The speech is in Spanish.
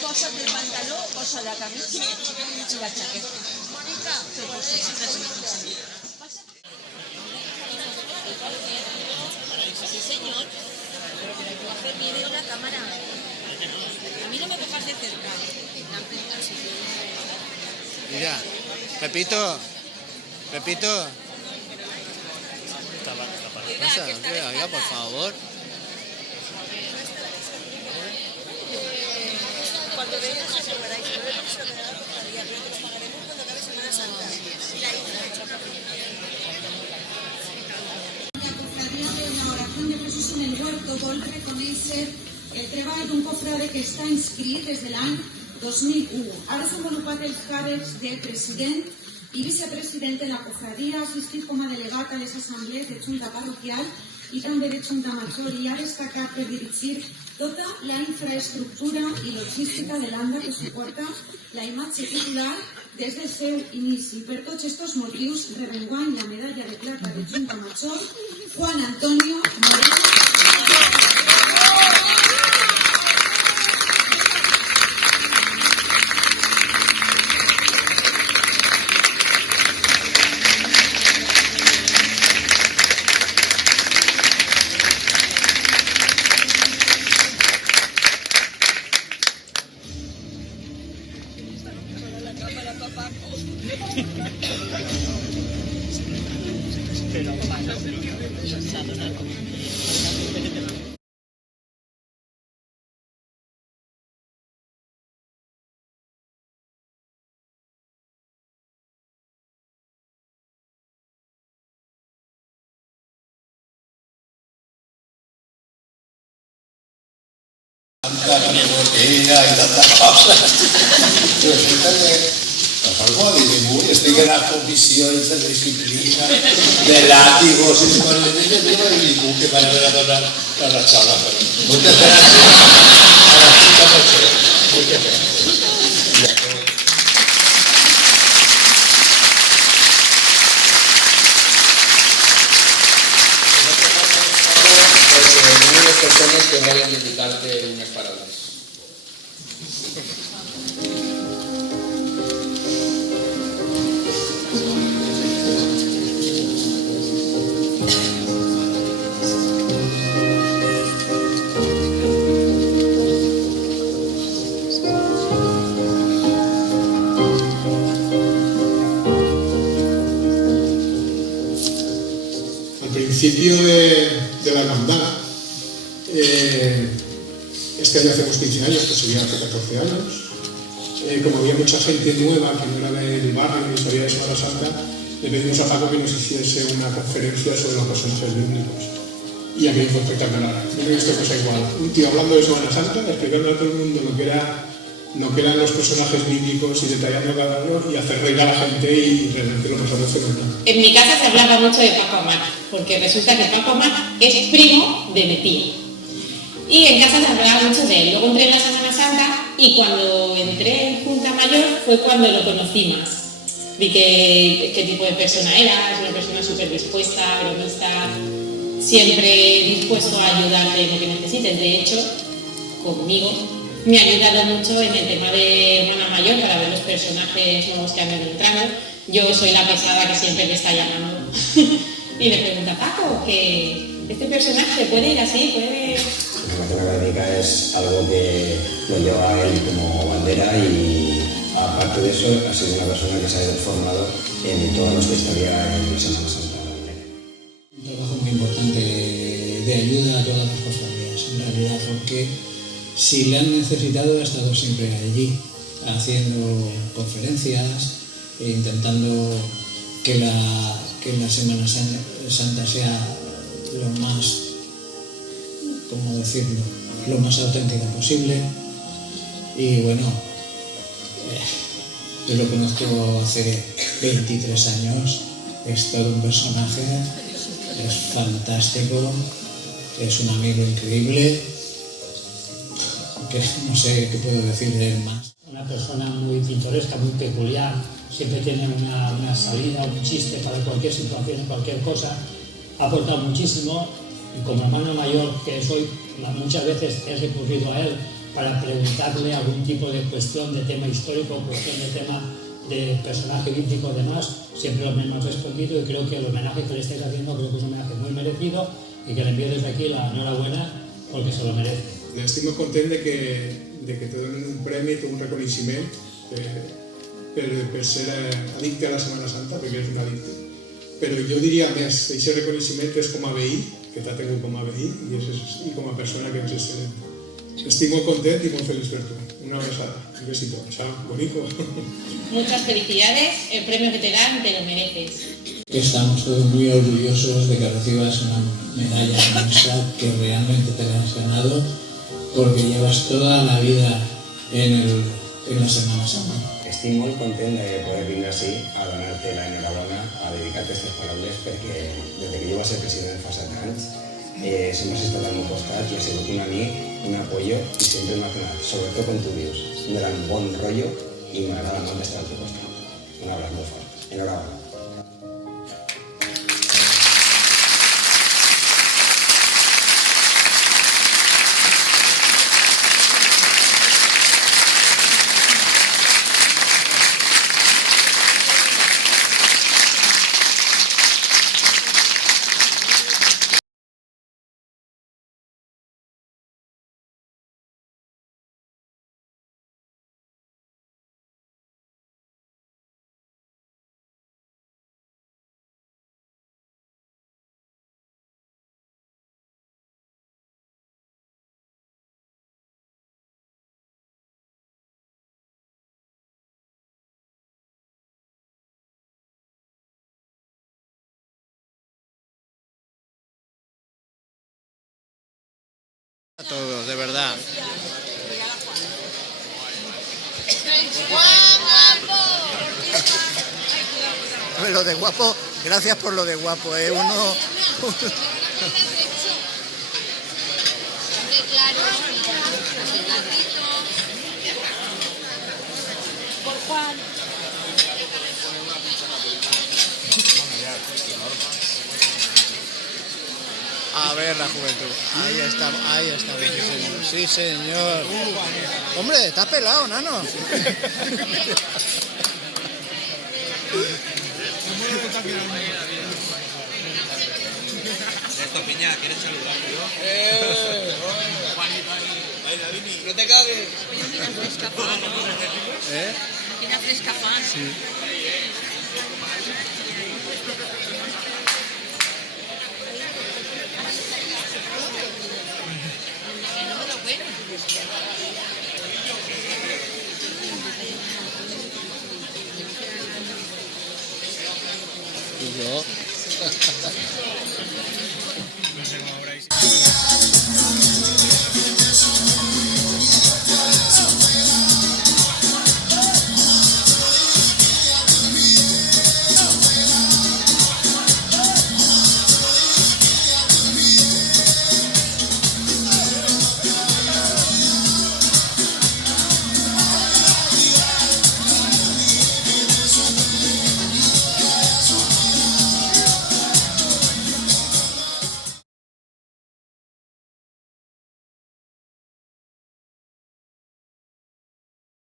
Cosas del pantalón, cosas de la camisa y la chaqueta. Sí, señor. Mire una cámara. A mí no me cojas de cerca. Mira, Pepito. Oiga, por favor. Cuando vengas os acordaréis, no le vamos a regalar la cofradía, pero te lo pagaremos cuando acabe Semana Santa. Y la hija de La cofradía de la oración de Jesús en el huerto vol reconèixer el treball d'un cofrade que està inscrit des de l'any 2001. Ha desenvolupat els càrrecs de president i vicepresident de la cofradia, ha assistit com a delegat a les assemblees de Junta Parroquial i també de Junta Major i ha destacat per dirigir tota la infraestructura i logística de l'ANDA que suporta la imatge titular des del seu inici. Per tots aquests motius, rebenguany la medalla de plata de Junta Major, Juan Antonio Moreno. Tanta botella y tanta cosa. Resulta que tampoco estoy en las comisiones de disciplina, de látigos y de cosas. Yo no hay ningún que van a ver a doblar la charla. Muchas gracias a la Junta Major. Muchas gracias. Personas que vayan a invitarte unas palabras. Al principio de la hermandad, este año hacemos 15 años, que sería hace 14 años. Como había mucha gente nueva que no era del barrio ni sabía de Semana Santa, le pedimos a Paco que nos hiciese una conferencia sobre los personajes bíblicos. Y aquello fue espectacular. Yo no he visto cosa igual. Un tío hablando de Semana Santa, explicando a todo el mundo lo que eran los personajes bíblicos y detallando cada uno y hacer reír a la gente y realmente lo mejor es fenomenal. En mi casa se hablaba mucho de Paco Amat, porque resulta que Paco Amat es primo de mi tío. Y en casa se hablaba mucho de él. Luego entré en la Semana Santa y cuando entré en Junta Mayor fue cuando lo conocí más. Vi qué tipo de persona era, es una persona súper dispuesta, bromista, siempre dispuesto a ayudarte en lo que necesites. De hecho, conmigo me ha ayudado mucho en el tema de hermana mayor para ver los personajes nuevos que han ido entrando. Yo soy la pesada que siempre le está llamando y le pregunta, Paco, que este personaje puede ir así, puede... La formación académica es algo que lo lleva a él como bandera y aparte de eso ha sido una persona que se ha ido formado en toda nuestra historia en la Semana Santa. Un trabajo muy importante de ayuda a todas las cofradías, en realidad, porque si le han necesitado ha estado siempre allí, haciendo conferencias, e intentando que la Semana Santa sea lo más, ¿cómo decirlo?, lo más auténtica posible. Y bueno, yo lo conozco hace 23 años, es todo un personaje, es fantástico, es un amigo increíble, que no sé qué puedo decir de él más. Una persona muy pintoresca, muy peculiar, siempre tiene una salida, un chiste para cualquier situación, cualquier cosa, ha aportado muchísimo y como hermano mayor que soy, muchas veces he recurrido a él para preguntarle algún tipo de cuestión de tema histórico, cuestión de tema de personaje bíblico, demás, siempre lo mismo he respondido y creo que el homenaje que le estáis haciendo creo que es un homenaje muy merecido y que le envío desde aquí la enhorabuena porque se lo merece. Estic content de que te donen un premi, un reconeixement per ser addicte a la Setmana Santa, perquè és un addicte. Però jo diria més, aquest reconeixement és com a veí, que t'ha tingut com a veí i com a persona que és excel·lent. Estic molt content i molt feliç per tu. Una abraçada, un besito. Chao, bonito. Muchas felicidades, el premio que te dan te lo mereces. Estamos todos muy orgullosos de que recibas una medalla como esta, que realmente te la has ganado, porque llevas toda la vida en la Setmana Santa. Estic molt content de poder vindre així a donar-te l'enhorabona, a dedicar-te aquestes paraules, perquè des que jo vaig ser president fa 7 anys sempre has estat al meu costat i has sigut un amic, un apoyo i sempre m'ha donat, sobretot com tu dius, un gran bon rotllo i m'agrada molt estar al teu costat. Un abraç molt fort. Enhorabona. A todos, de verdad. Lo de guapo, gracias por lo de guapo, uno... Por Juan. A ver la juventud. Ahí está, sí señor. Hombre, estás pelado, nano. Esto, Piña, ¿quieres saludar? No te cagues. Quina fresca fa, no? Quina fresca fa. Sí. No me lo cuento. Y yo...